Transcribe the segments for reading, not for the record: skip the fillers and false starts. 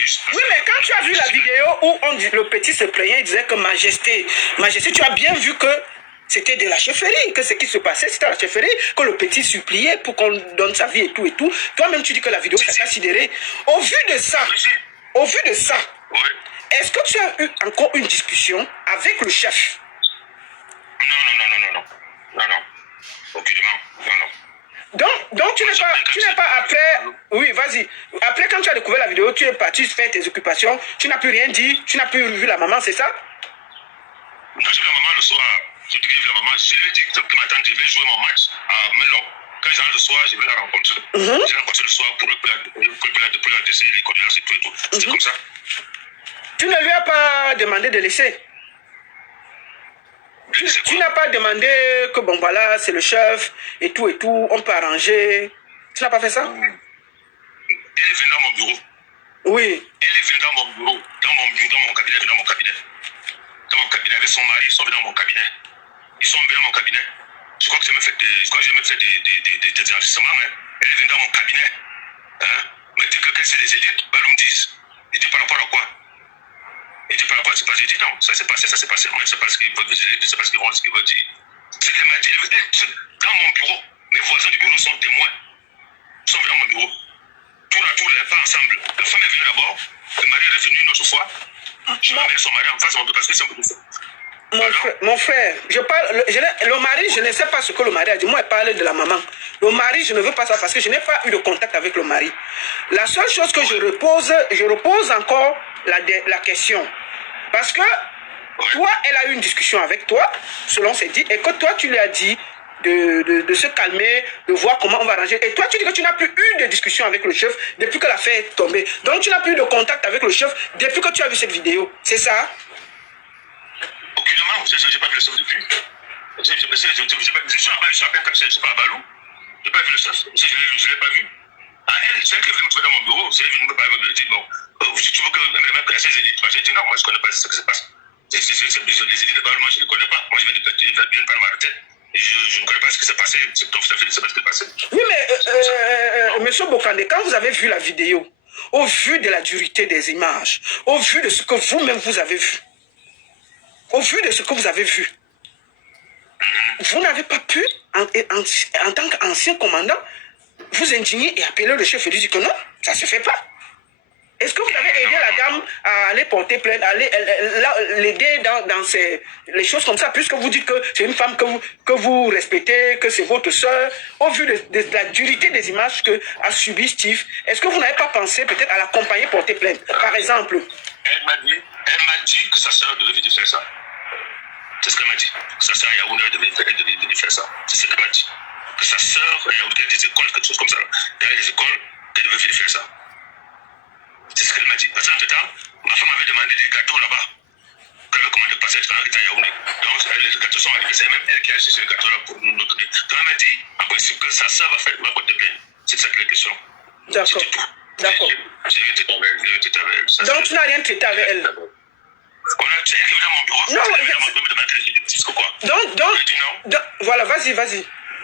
c'est juste... Oui, mais quand tu as vu la vidéo où le petit se plaignait, il disait que Majesté, tu as bien vu que c'était de la chefferie, que ce qui se passait, c'était la chefferie, que le petit suppliait pour qu'on donne sa vie et tout et tout. Toi-même, tu dis que la vidéo, ça t'a sidéré. Au vu de ça, Oui. est-ce que tu as eu encore une discussion avec le chef? Non. Aucunement. Non. Donc tu n'es pas après... Oui, vas-y. Après, quand tu as découvert la vidéo, tu es parti faire tes occupations, tu n'as plus rien dit, tu n'as plus vu la maman, c'est ça? Non, j'ai vu la maman le soir. J'ai dit que j'ai vu la maman. Je lui ai dit que ma tante, je vais jouer mon match à Melon. Quand j'arrive le soir, je vais la rencontrer. Je vais la rencontrer le soir pour la laisser les condoléances et tout et tout. C'est comme ça. Tu ne lui as pas demandé de laisser? Tu n'as pas demandé que bon voilà, c'est le chef et tout, on peut arranger. Tu n'as pas fait ça? Elle est venue dans mon bureau. Oui. Elle est venue dans mon bureau, dans mon cabinet, dans mon cabinet. Dans mon cabinet, avec son mari, ils sont venus dans mon cabinet. Ils sont venus dans mon cabinet. Je crois que j'ai même fait des enregistrements. Hein. Elle est venue dans mon cabinet. Hein. Mais dit que c'est des élites, bah, me disent. Il dit par rapport à quoi? Il dit par rapport à ce qui s'est passé. Il dit non, ça s'est passé. Moi, je ne sais pas ce qu'ils veulent dire, je ne sais pas ce qu'ils veulent dire. Ce qu'elle m'a dit, dans mon bureau, mes voisins du bureau sont témoins. Ils sont venus dans mon bureau. Tour à tour, pas ensemble. La femme est venue d'abord, le mari est revenu une autre fois. Je vais amener son mari en face parce que c'est un peu ça. Mon frère, le mari, je ne sais pas ce que le mari a dit. Moi, il parle de la maman. Le mari, je ne veux pas ça parce que je n'ai pas eu de contact avec le mari. La seule chose que je repose encore la question. Parce que toi, elle a eu une discussion avec toi, selon ses dits, et que toi, tu lui as dit de se calmer, de voir comment on va arranger. Et toi, tu dis que tu n'as plus eu de discussion avec le chef depuis que l'affaire est tombée. Donc, tu n'as plus eu de contact avec le chef depuis que tu as vu cette vidéo. C'est ça? Aucunement, je n'ai pas vu le chef depuis. Je suis à peine comme ça, je ne suis pas à Balou. Je n'ai pas vu le chef, je ne l'ai pas vu. Ah, elle, c'est elle qui est venue me trouver dans mon bureau, c'est elle qui est venue me parler, elle dit bon, si tu veux que même que ces élites, j'ai dit non, moi je ne connais pas ce qui se passe. Les élites de Balou, moi je ne les connais pas. Moi je viens de parler ma tête. Je ne connais pas ce qui s'est passé, ton chef ne sait pas ce qui s'est passé. Oui, mais monsieur Bokande, quand vous avez vu la vidéo, au vu de la dureté des images, au vu de ce que vous-même vous avez vu, vous n'avez pas pu, en tant qu'ancien commandant, vous indigner et appeler le chef et lui dire que non, ça ne se fait pas. Est-ce que vous avez aidé la dame à aller porter plainte, à l'aider dans les choses comme ça, puisque vous dites que c'est une femme que vous respectez, que c'est votre soeur, au vu de la dureté des images qu'a subi Steve, est-ce que vous n'avez pas pensé peut-être à l'accompagner porter plainte, par exemple? Elle m'a dit que sa soeur devait venir faire ça. C'est ce qu'elle m'a dit. Sa soeur Yaoundé devait venir faire ça. C'est ce qu'elle m'a dit. Que sa soeur Yaoundé a des écoles, quelque chose comme ça. Qu'elle a des écoles, qu'elle devait venir faire ça. C'est ce qu'elle m'a dit. Parce qu'entre-temps, ma femme avait demandé des gâteaux là-bas. Qu'elle avait commandé passer pendant qu'elle était à Yaoundé. Donc les gâteaux sont arrivés. C'est même elle qui a acheté ces gâteaux-là pour nous donner. Donc elle m'a dit, en principe, que sa soeur va porter plainte. C'est ça qui est la question. D'accord. D'accord. J'ai rien traité avec elle. Donc tu n'as rien traité avec elle? C'est elle qui est venue dans mon bureau. Non, elle est venue dans mon bureau me demander que j'ai dit disque quoi. Donc, voilà, vas-y.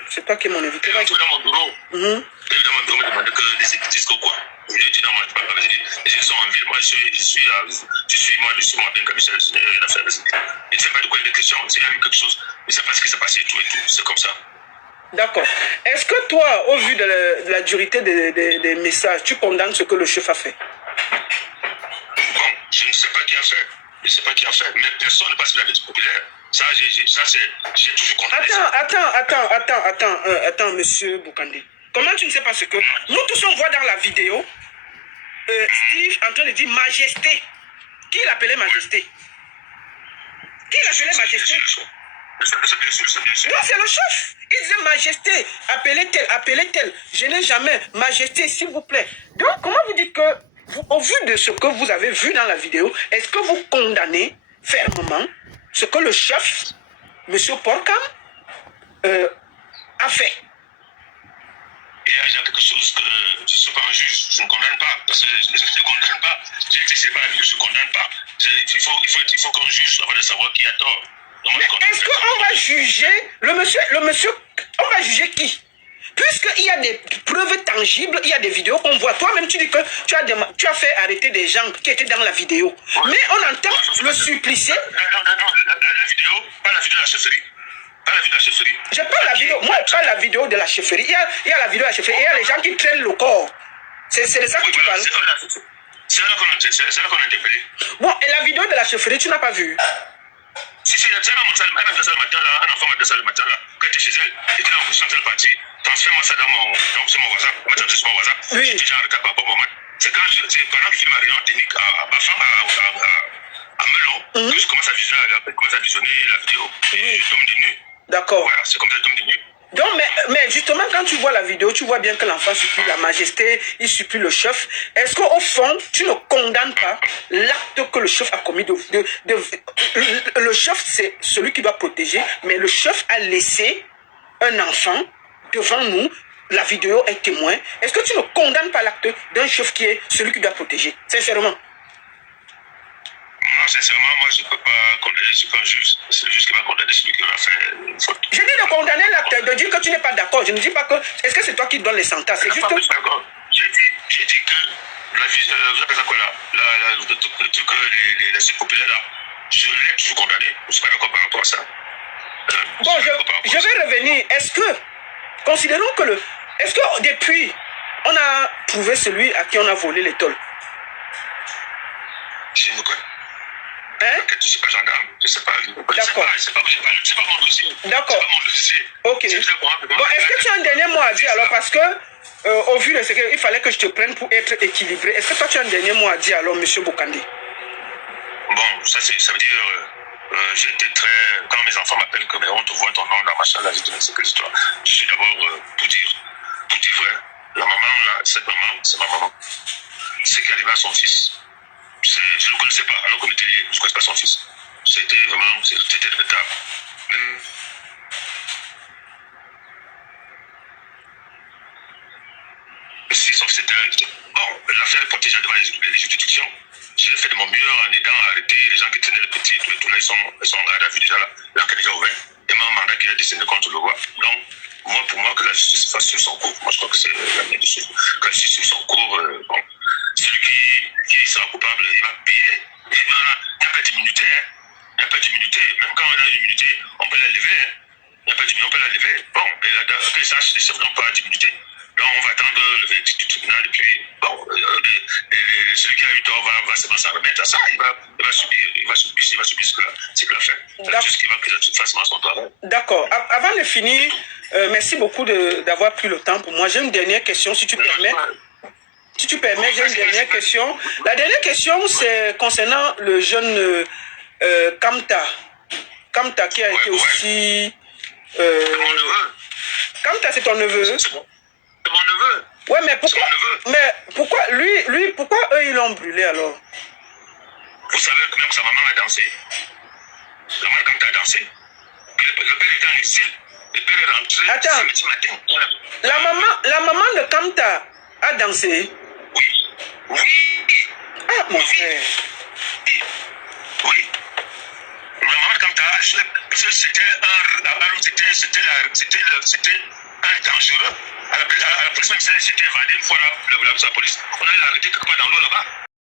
C'est toi qui es mon invité. Elle est venue dans mon bureau. Elle est venue dans mon bureau me demander que les disques quoi. Je lui ai dit non, moi je ne parle pas. Les gens sont en ville. Moi je suis moi bien comme ça. Je n'ai rien à faire. Il ne sait pas de quoi il est question. S'il y a eu quelque chose, il ne sait pas ce qui s'est passé et tout. C'est comme ça. D'accord. Est-ce que toi, au vu de la dureté des messages, tu condamnes ce que le chef a fait? Bon, je ne sais pas qui a fait. Je ne sais pas qui a fait. Mais personne ne passe de la vie populaire. Ça, j'ai toujours condamné. Attends, monsieur Bokande. Comment tu ne sais pas ce que... Nous tous, on voit dans la vidéo Steve en train de dire Majesté. Qui l'appelait Majesté? Qui l'appelait Majesté? Bien sûr. Non, c'est le chef. Il disait Majesté, appelez tel. Je n'ai jamais. Majesté, s'il vous plaît. Donc, comment vous dites que, au vu de ce que vous avez vu dans la vidéo, est-ce que vous condamnez fermement ce que le chef, M. Porcam, a fait? Il y a quelque chose que je ne suis pas un juge, je ne condamne pas, parce que je ne condamne pas. J'ai dit que ce n'est pas la vidéo, je ne condamne pas. Il faut qu'on juge avant de savoir qui a tort. Est-ce qu'on va juger le monsieur, on va juger qui? Puisqu'il y a des preuves tangibles, il y a des vidéos qu'on voit. Toi-même, tu dis que tu as fait arrêter des gens qui étaient dans la vidéo. Ouais. Mais on entend le supplicié. Non, la vidéo, pas la vidéo de la chefferie. Pas la vidéo de la chefferie. Je parle la vidéo. Moi, je parle la vidéo de la chefferie. Il y a la vidéo de la chefferie. Et il y a les gens qui traînent le corps. C'est de ça que tu parles. C'est là qu'on a interpellé. Bon, et la vidéo de la chefferie, tu n'as pas vu? Si, elle a fait ça le matin, là, un enfant m'a fait ça le matin, là, quand j'étais chez elle, j'étais dans le parti, transfère-moi ça sur mon WhatsApp, mettre ça sur mon WhatsApp, oui. J'étais déjà en retard par rapport au moment. C'est pendant que je fais ma réunion technique à Bafan, à Melon, que je commence à visionner la vidéo, et je tombe des nues. D'accord. Voilà, c'est comme ça que je tombe des nues. Donc, mais justement, quand tu vois la vidéo, tu vois bien que l'enfant supplie la majesté, il supplie le chef. Est-ce qu'au fond, tu ne condamnes pas l'acte que le chef a commis le chef, c'est celui qui doit protéger, mais le chef a laissé un enfant devant nous. La vidéo est témoin. Est-ce que tu ne condamnes pas l'acte d'un chef qui est celui qui doit protéger? Sincèrement. Non, sincèrement, moi, je ne peux pas condamner, je suis pas juste. C'est juste qui va condamner celui qui a fait une faute. Je dis de condamner l'acte, de dire que tu n'es pas d'accord. Je ne dis pas que... Est-ce que c'est toi qui donnes les sentences? C'est juste que... J'ai dit que vous appelez ça quoi là? Le truc, les sites populaires là, je l'ai toujours condamné. Je ne suis pas d'accord par rapport à ça. Bon, je vais revenir. Est-ce que... Considérons que est-ce que depuis, on a trouvé celui à qui on a volé les tôles? Je ne connais. Hein? Je ne suis pas gendarme, je ne sais pas. D'accord. C'est pas mon dossier. D'accord. C'est pas mon dossier. Ok. Bon, est-ce que tu as un dernier mot à dire alors? Parce que, au vu de ce qu'il fallait que je te prenne pour être équilibré. Est-ce que toi, tu as un dernier mot à dire alors, M. Bokandé? Bon, ça veut dire, j'ai été très... Quand mes enfants m'appellent que on te voit ton nom dans machin, là, je dis, c'est que l'histoire. Je suis d'abord, pour dire vrai, la maman, là, cette maman, c'est ma maman. C'est qui arrivait à son fils. Je ne le connaissais pas, alors qu'on était liés, je ne connaissais pas son fils. C'était vraiment, c'était regrettable. Si son fils était... Bon, l'affaire est protégée devant les juridictions. J'ai fait de mon mieux en aidant à arrêter les gens qui tenaient le petit, tout là, ils sont en garde à vue déjà là. L'enquête est déjà ouverte. Et mon mandat qui a décidé contre le roi. Donc, pour moi, que la justice fasse sur son cours. Moi, je crois que c'est la meilleure des choses. Que la justice sur son cours, bon, celui qui sera coupable, il va payer. Il n'y a pas d'immunité, hein. Il n'y a pas d'immunité. Même quand on a une immunité, on peut la lever, hein. Il n'y a pas d'immunité, on peut la lever. Bon, que les chefs n'ont pas d'immunité. Donc, on va attendre le verdict du tribunal et puis, bon, celui qui a eu tort va s'en remettre à ça. Il va subir ce qu'il a fait. C'est juste qu'il va facilement son travail. D'accord. Avant de finir, merci beaucoup d'avoir pris le temps pour moi. J'ai une dernière question, si tu permets. Si tu permets, j'ai une dernière question. La dernière question, c'est concernant le jeune Kamta. Kamta qui a été aussi... C'est mon neveu. Kamta, c'est ton neveu? C'est mon neveu. Ouais, mais pourquoi pourquoi eux, ils l'ont brûlé alors? Vous savez que même sa maman a dansé. La maman Kamta a dansé. Le père était en exil. Le père est rentré. Attends. Samedi matin. La maman de Kamta a dansé? Oui. Ah, mon frère. Oui. La maman de Kamta, c'était un dangereux. À la police, même si elle s'était évadée une fois là, la police, on allait l'arrêter quelque part dans l'eau là-bas.